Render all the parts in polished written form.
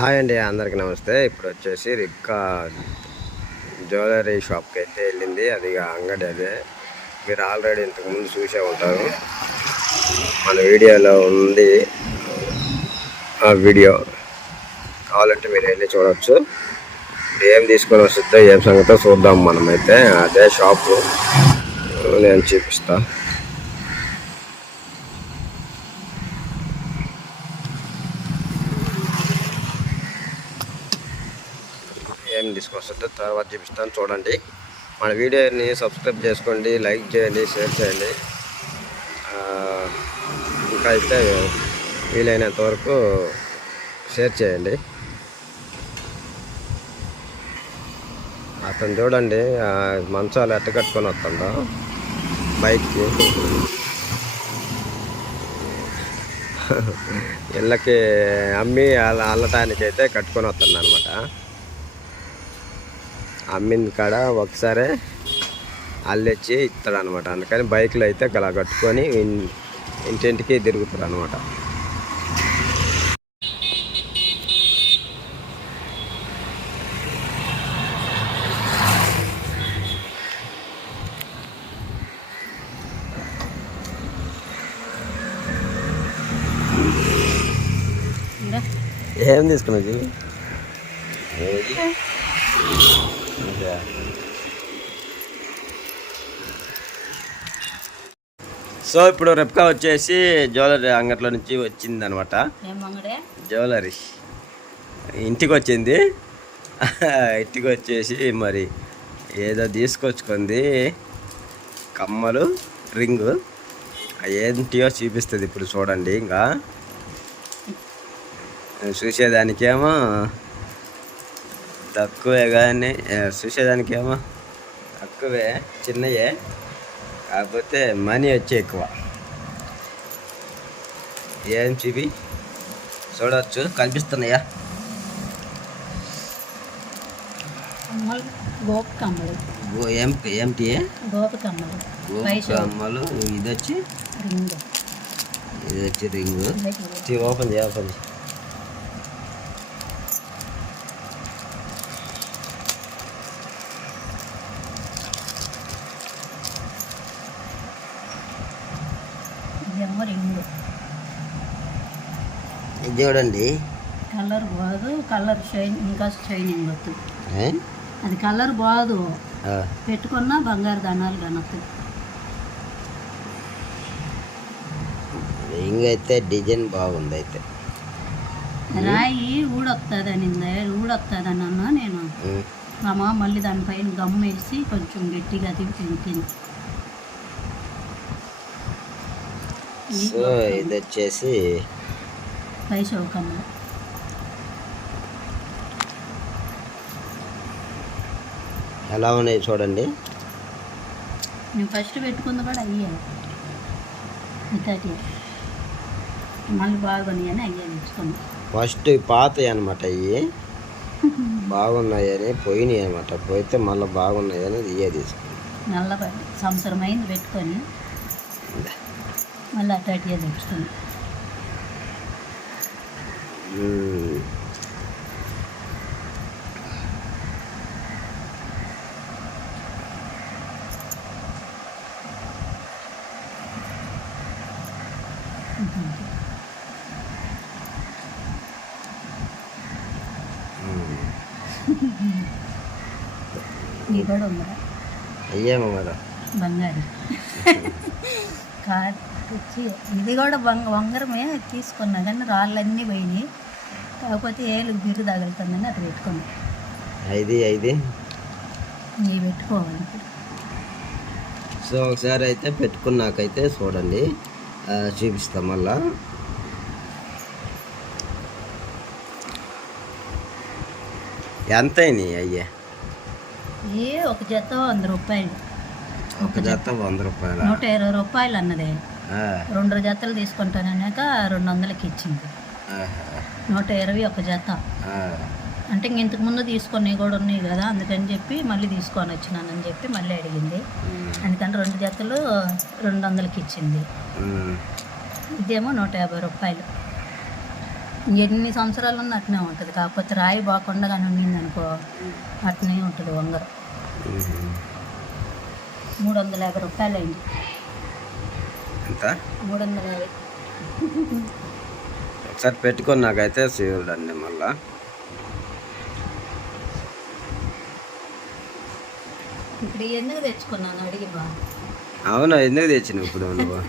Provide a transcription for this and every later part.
Hi అండి, అందరికీ నమస్తే. ఇప్పుడు వచ్చేసి రిక్కా జ్యువెలరీ షాప్కి అయితే వెళ్ళింది. అది అంగడి అదే. మీరు ఆల్రెడీ ఇంతకుముందు చూసే ఉంటారు, మన వీడియోలో ఉంది. ఆ వీడియో కావాలంటే మీరు వెళ్ళి చూడవచ్చు. ఏం తీసుకొని వస్తుందో ఏం సంగతో చూద్దాం. మనమైతే అదే షాపు నేను చూపిస్తా. ఏం తీసుకొస్తుందో తర్వాత చూపిస్తాను, చూడండి. మన వీడియోని సబ్స్క్రైబ్ చేసుకోండి, లైక్ చేయండి, షేర్ చేయండి. ఇంకా అయితే వీలైనంత వరకు షేర్ చేయండి. అతను చూడండి, మంచాలు ఎట్ట కట్టుకొని వస్తుందో బైక్కి. ఇళ్ళకి అమ్మి అల్లటానికైతే కట్టుకొని వస్తుంది అనమాట. అమ్మింది కాడ ఒకసారి అల్లెచ్చి ఇస్తాడు అనమాట. అందుకని బైక్లో అయితే అలా కట్టుకొని ఇంటింటికి తిరుగుతారు అనమాట. ఏం తీసుకున్నది? సో ఇప్పుడు రెప్కా వచ్చేసి జ్యువెలరీ అంగట్లో నుంచి వచ్చింది అనమాట. జ్యువెలరీ ఇంటికి వచ్చింది. ఇంటికి వచ్చేసి మరి ఏదో తీసుకొచ్చుకుంది, కమ్మలు, రింగు. ఏంటియో చూపిస్తుంది ఇప్పుడు, చూడండి. ఇంకా చూసేదానికేమో తక్కువే, కానీ చూసేదానికేమో తక్కువే, చిన్నయే, కాకపోతే మనీ వచ్చి ఎక్కువ. ఏం చూపి చూడవచ్చు, కనిపిస్తున్నాయా? ఏంటి కమ్మలు? ఇది వచ్చి రింగు. ఓపెన్ చేయ, ఓపెన్ చేయ. ఇది చూడండి, కలర్ బాదు, కలర్ షైన్, ఇంకా షైనింగ్ వస్తుంది. అది కలర్ బాదు, పెట్టుకున్నా బంగారు దానాలు కనొస్తుంది. రింగ్ అయితే డిజైన్ బాగుంది. అయితే రాయి ఊడొస్తుందని అన్నా నేను. అమ్మ మళ్ళీ దానిపైన గమ్ వేసి కొంచెం గట్టిగా తింటుంది. సో ఇది వచ్చేసి పైసోకమ్మ. ఎలా ఉన్నాయి చూడండి. నేను ఫస్ట్ పెట్టుకుంది కూడా అయ్యా, మళ్ళీ బాగున్నాయని అయ్యా తెచ్చుకున్నా. ఫస్ట్ పాతవి అనమాట. అవి బాగున్నాయని పోయినాయి అనమాట. పోయితే మళ్ళీ బాగున్నాయని ఇవే తీసుకున్నాను. నల్లబడి సంవత్సరం అయింది పెట్టుకొని, మళ్ళీ అట్టాటియే తెచ్చుకున్నా. నీ కూడా ఉందా? అయ్యేమో మరి బంగారు కాదు తెచ్చి. ఇది కూడా వంగరమే తీసుకున్నా, కానీ రాళ్ళన్నీ పోయినాయి. కాకపోతే ఏళ్ళు బిర్రు తగులుతుందని అది పెట్టుకున్నా. ఇది నీ పెట్టుకోవాలి. సో ఒకసారి అయితే పెట్టుకున్నాకైతే చూడండి, చూపిస్తాం మళ్ళా. ఎంత అయినాయి అయ్యే? ఒక జత 100 రూపాయలు. ఒక జత 100 రూపాయలు, 120 రూపాయలు అన్నదే. 2 జతలు తీసుకుంటానన్నాక 200కి ఇచ్చింది. 120 ఒక జత. అంటే ఇంతకు ముందు తీసుకొని కూడా ఉన్నాయి కదా, అందుకని చెప్పి మళ్ళీ తీసుకొని వచ్చినానని చెప్పి మళ్ళీ అడిగింది. అందుకని 2 జతలు 200కి ఇచ్చింది. ఇదేమో 150 రూపాయలు. ఎన్ని సంవత్సరాలు ఉన్న అట్నే ఉంటుంది, కాకపోతే రాయి బాగుండా కానీ ఉండింది అనుకో అట్నే ఉంటుంది వంగరం. 350 రూపాయలు అయింది. ఎంత? 350. ఒకసారి పెట్టుకొని నాకైతే చూడండి మళ్ళా. ఇప్పుడు ఎందుకు తెచ్చుకున్నాను అడిగివా? అవునా, ఎందుకు తెచ్చినావు ఇప్పుడు నువ్వు?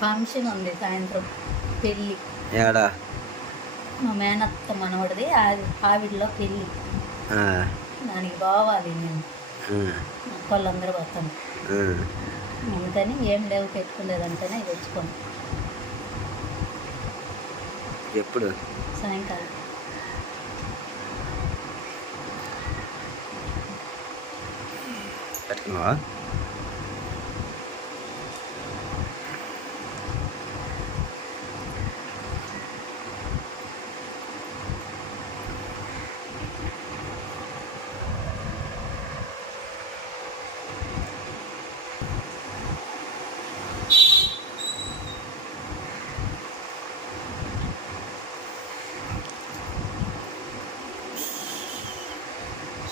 ఫంక్షన్ ఉంది సాయంత్రం, పెళ్ళి. ఏడా? మా మేనత్త మనవడిది, ఆవిడలో పెళ్ళి. దానికి పోవాలి నేను, వాళ్ళందరూ వస్తాను. అందుకని ఏం లేవు పెట్టుకునేదంటేనే తెచ్చుకోండి. ఎప్పుడు? సాయంకాలం. పెట్టుకున్నావా?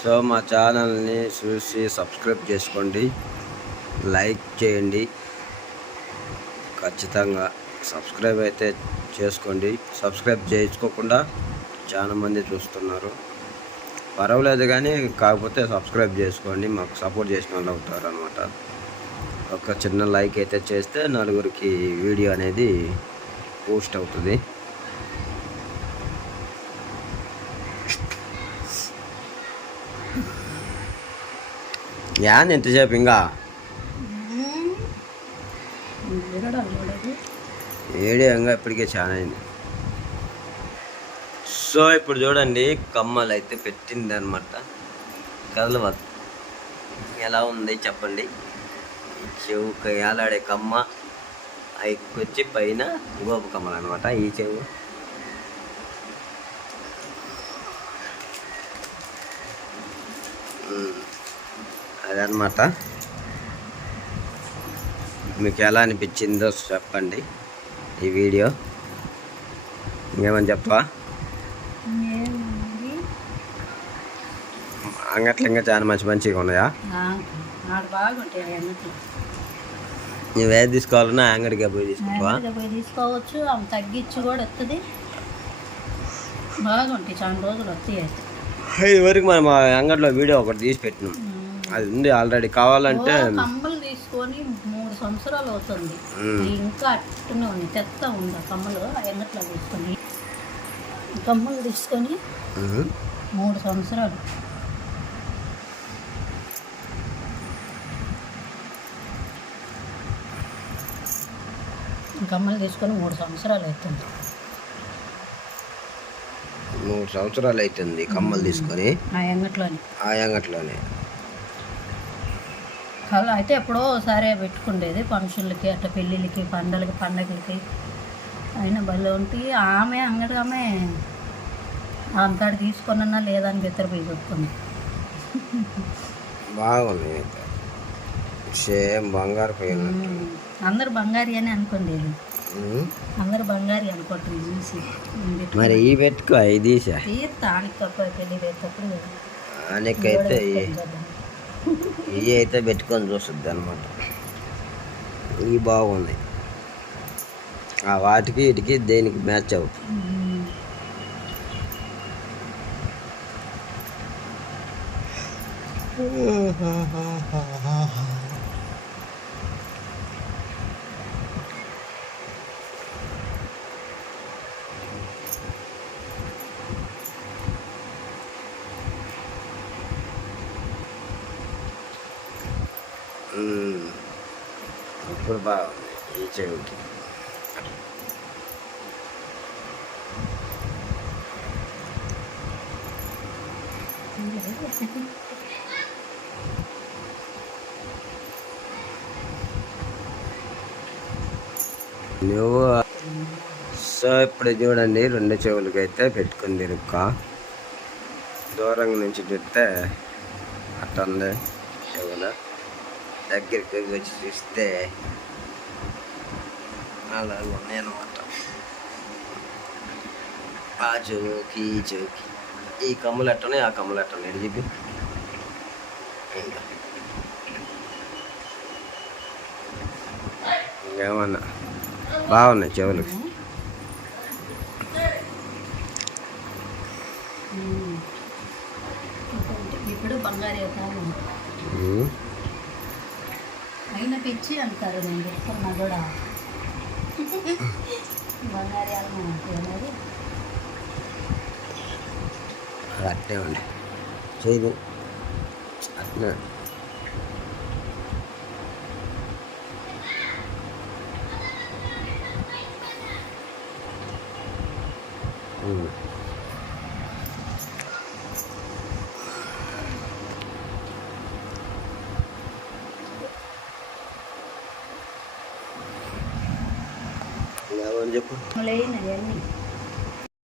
సో మా ఛానల్ని చూసి సబ్స్క్రైబ్ చేసుకోండి, లైక్ చేయండి. ఖచ్చితంగా సబ్స్క్రైబ్ అయితే చేసుకోండి. సబ్స్క్రైబ్ చేసుకోకుండా చాలామంది చూస్తున్నారు, పర్వాలేదు కానీ కాకపోతే సబ్స్క్రైబ్ చేసుకోండి, మాకు సపోర్ట్ చేసిన వాళ్ళు అవుతారు అనమాట. ఒక చిన్న లైక్ అయితే చేస్తే నలుగురికి వీడియో అనేది పోస్ట్ అవుతుంది. యాన్ ఎంతసేపు ఇంకా? 7 ఇంకా ఇప్పటికే చాలా అయింది. సో ఇప్పుడు చూడండి, కమ్మలు అయితే పెట్టింది అనమాట. కదలవద్దు, ఎలా ఉంది చెప్పండి. చెవుకి ఏలాడే కమ్మ, వచ్చి పైన గోపు కమ్మలు అనమాట. ఈ చెవు అదనమాట. మీకు ఎలా అనిపించిందో చెప్పండి ఈ వీడియో. ఇంకేమని చెప్పవా? అంగట్లో ఇంకా చాలా మంచిగా ఉన్నాయా? నువ్వేది తీసుకోవాలన్నా అంగడికి పోయి తీసుకోవచ్చు, ఆమె తగ్గించి కూడా వస్తుంది. బాగుంటాయి, చాలా రోజులు వస్తాయి. ఇదివరకు మనం అంగడిలో వీడియో ఒకటి తీసి పెట్టినాం, అది ఉంది ఆల్రెడీ. కావాలంటే కమ్మలు తీసుకొని 3 సంవత్సరాలు అవుతుంది, ఇంకా అట్టునే ఉంది, చెత్త ఉంది. ఆ కమ్మలు ఎంగట్లో తీసుకొని, కమ్మలు తీసుకొని 3 సంవత్సరాలు. కమ్మలు తీసుకొని 3 సంవత్సరాలు అవుతుంది. 3 సంవత్సరాలు అవుతుంది కమ్మలు తీసుకొని ఆ అంగట్లోనే. కళ అయితే ఎప్పుడో ఒకసారి పెట్టుకుండేది, ఫంక్షన్లకి అట్లా, పెళ్ళిళ్ళకి, పండగలకి అయినా భలే ఉంటాయి. ఆమె అంగడి ఆమె కాడ తీసుకున్నా లేదా అని బెత్తరపోయి చెప్తుంది. బాగుంది, సేమ్ బంగారు పోయిన. అందరు బంగారి అని అనుకోండి, అందరు బంగారి అనుకుంటుంది చూసి. మరి ఈ పెట్టుకో, ఇది తీర్తా పెళ్ళి పెట్టప్పుడు అయితే ఇవి అయితే పెట్టుకొని చూస్తుంది అనమాట. ఇవి బాగుంది, ఆ వాటికి వీటికి దేనికి మ్యాచ్ అవుతుంది. ఇప్పుడు బాగుంది ఈ చెవికి. నువ్వు సో ఇప్పుడు చూడండి, 2 చెవులకి అయితే పెట్టుకుంది రుక్క. దూరం నుంచి చూస్తే అట్టుంది చెవులు, దగ్గరికి వచ్చి చూస్తే అలా ఉన్నాయన్నమాట. ఆ జోకి ఈ జోకి ఈ కమ్ములు ఎట్టున్నాయి ఆ కమ్ములు ఎట్టున్నాయి ఎటు చెప్పి ఇంకేమన్నా బాగున్నాయి చెవులు. ఇప్పుడు బంగారు కాలం అయిన పిచ్చి అంటారు. నేను చెప్తున్నా కూడా బంగారు అంటారు. అది అట్టే ఉంది చేయదు అట్నే. చెప్పు లేనిది అన్నీ